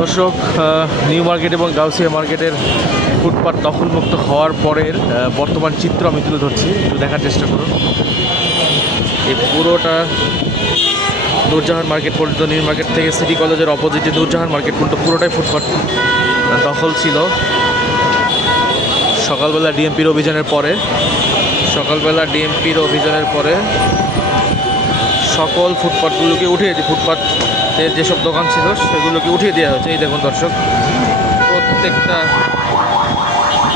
দর্শক, new market এবং গাউসিয়া মার্কেটের ফুটপাত দখলমুক্ত হওয়ার পরের বর্তমান চিত্র আমি তুলে ধরছি, একটু দেখার চেষ্টা করুন। এই পুরোটা নূরজাহান মার্কেট পর্যন্ত, নিউ মার্কেট থেকে সিটি কলেজের অপোজিটে নূরজাহান মার্কেট পর্যন্ত পুরোটাই ফুটপাত দখল ছিল। সকালবেলা ডিএমপির অভিযানের পরে সকল ফুটপাতগুলোকে উঠিয়ে ফুটপাতের যেসব দোকান ছিল সেগুলোকে উঠিয়ে দেওয়া হয়েছে। এই দেখুন দর্শক, প্রত্যেকটা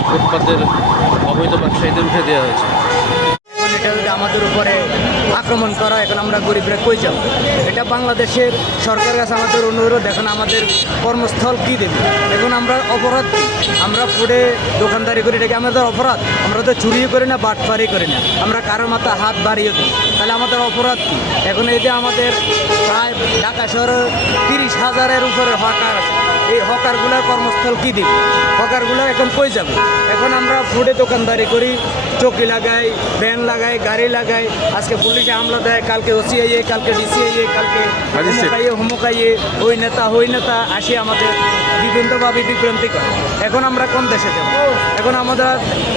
ফুটপাতের অবৈধ ব্যবসায়ীদের উঠে দেওয়া হয়েছে। এটা যদি আমাদের উপরে আক্রমণ করা, এখন আমরা গরিবরা কই যাব? এটা বাংলাদেশের সরকারের কাছে আমাদের অনুরোধ, এখন আমাদের কর্মস্থল কী দেবে? এখন আমরা অপরাধ কি? আমরা ফুডে দোকানদারি করি, এটাকে আমাদের অপরাধ? আমরা তো চুরিও করি না, বাটপারি করি না, আমরা কারোর মাথা হাত বাড়িয়ে দিই, তাহলে আমাদের অপরাধ কি? এখন এই যে আমাদের প্রায় ঢাকা শহরের 30,000-এর উপরে হকার আছে, এই হকারগুলোর কর্মস্থল কী দিবে? হকারগুলো এখন কই যাবে? এখন আমরা ফুডে দোকানদারি করি, চৌকি লাগাই, ভ্যান লাগাই, গাড়ি লাগাই, আজকে পুলিশে হামলা দেয়, কালকে ওসিআইএ, কালকে ডিসিআইএ, কালকে হুমকাইয়ে ওই নেতা আসে আমাদের বিভিন্নভাবে বিভ্রান্তি করে। এখন আমরা কোন দেশে যাব? এখন আমরা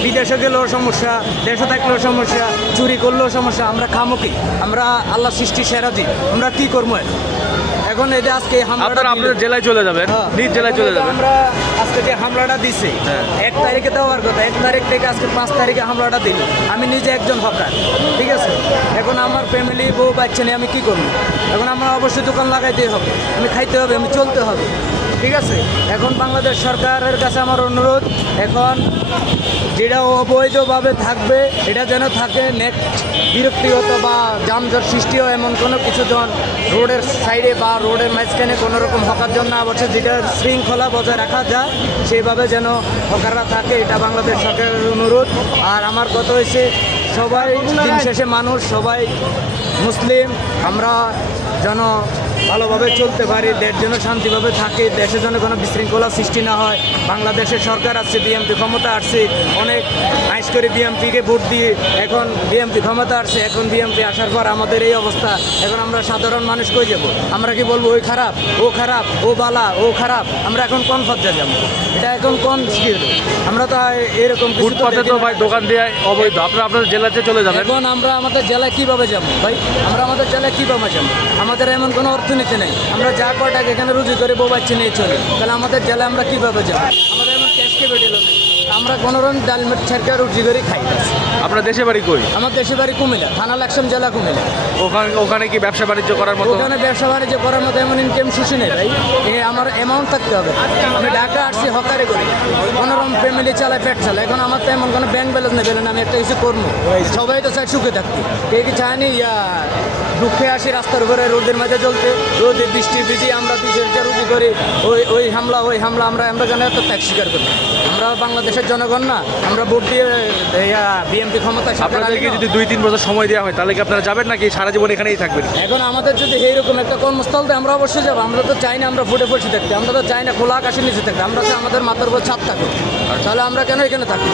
বিদেশে গেলেও সমস্যা, দেশে থাকলেও সমস্যা, চুরি করলেও সমস্যা, আমরা খামো কি? আমরা আল্লাহ সৃষ্টি সেরা দিই, আমরা কী করবো? এখন এই যে আজকে আপনাদের জেলায় চলে যাবেন, নিজ জেলায় চলে যাবেন। আমরা আজকে যে হামলাটা দিছি 1 তারিখে দেওয়ার কথা, 1 তারিখ থেকে আজকে 5 তারিখে হামলাটা দিল। আমি নিজে একজন হকার, ঠিক আছে? এখন আমার ফ্যামিলি, বউ বাচ্চা নিয়ে আমি কী করবো? এখন আমার অবশ্যই দোকান লাগাইতেই হবে, আমি খাইতে হবে, আমি চলতে হবে, ঠিক আছে? এখন বাংলাদেশ সরকারের কাছে আমার অনুরোধ, এখন যেটা অবৈধভাবে থাকবে এটা যেন থাকে নেক্সট বিরক্তিগত বা যানজট সৃষ্টি হয় এমন কোনো কিছু যেন রোডের সাইডে বা রোডের মাঝখানে কোনো রকম হকার জন্য না বসে, যেটা শৃঙ্খলা বজায় রাখা যায় সেইভাবে যেন হকাররা থাকে, এটা বাংলাদেশ সরকারের অনুরোধ। আর আমার কথা হয়েছে, সবাই দিন শেষে মানুষ, সবাই মুসলিম, আমরা যেন ভালোভাবে চলতে পারি, দেশ যেন শান্তিভাবে থাকে, দেশে যেন কোনো বিশৃঙ্খলা সৃষ্টি না হয়। বাংলাদেশের সরকার আসছে, বিএমপি ক্ষমতা আসছে, অনেক আইস করে বিএমপিকে ভোট দিয়ে এখন বিএমপি ক্ষমতা আসছে, এখন বিএমপি আসার পর আমাদের এই অবস্থা। এখন আমরা সাধারণ মানুষ কই যাব? আমরা কি বলবো ওই খারাপ, ও খারাপ, ও বালা, ও খারাপ? আমরা এখন কোন পর্যায়ে যাবো? এটা এখন কোন আমরা তো এরকম ফুটপাতে তো ভাই দোকান দেওয়া অবৈধ। আপনাদের জেলাতে চলে যাবেন। এখন আমরা আমাদের জেলায় কীভাবে যাবো ভাই? আমরা আমাদের জেলায় কীভাবে যাবো? আমাদের এমন কোনো অর্থনীতি নেই, আমরা যা কটাকে এখানে রুজি করে বউ বাচ্চা নিয়ে চলি, তাহলে আমাদের জেলায় আমরা কীভাবে যাবো? আমাদের এমন ক্যাশ ক্যাপিটালও নেই, আমরা কোনো রকম ডালমেট ছেড়কে রুজি করে খাই। আপনার দেশে বাড়ি কই? আমার দেশে বাড়ি কুমিল্লা, থানা লাকসাম, জেলা কুমিল্লা। ওখানে কি ব্যবসা বাণিজ্য করার মতো? ওখানে ব্যবসা বাণিজ্য করার মতো এমন ইনকাম সুশি নেই ভাই, আমার অ্যামাউন্ট থাকতে হবে। আমি ঢাকা আসছি, হকারে করি, কোনোরকম ফ্যামিলি চালায়, পেট চালায়। এখন আমার তো এমন কোনো ব্যাংক ব্যালেন্স নেই, আমি একটা কিছু করবো। সবাই তো চাই সুখে থাকতে, কে কি চায়নি দুঃখে আসি রাস্তার উপরে রোদের মাঝে চলতে, রোদে বৃষ্টি ভিজি আমরা 2 রুজি করি, ওই হামলা আমরা কেন এত ত্যাগ স্বীকার করি? আমরা বাংলাদেশের জনগণ না? আমরা ভোট দিয়ে বিএমপি ক্ষমতা। আপনাদেরকে যদি 2-3 বছর সময় দেওয়া হয় তাহলে কি আপনারা যাবেন নাকি সারা জীবন এখানেই থাকবেন? এখন আমাদের যদি এইরকম একটা কর্মস্থল দেয় আমরা অবশ্যই যাবো। আমরা তো চাই না আমরা ফুটে বসে থাকতে, আমরা তো চাই না খোলা আকাশের নিচে থাকতে, আমরা চাই আমাদের মাথার উপর ছাদ থাকুক, তাহলে আমরা কেন এখানে থাকি?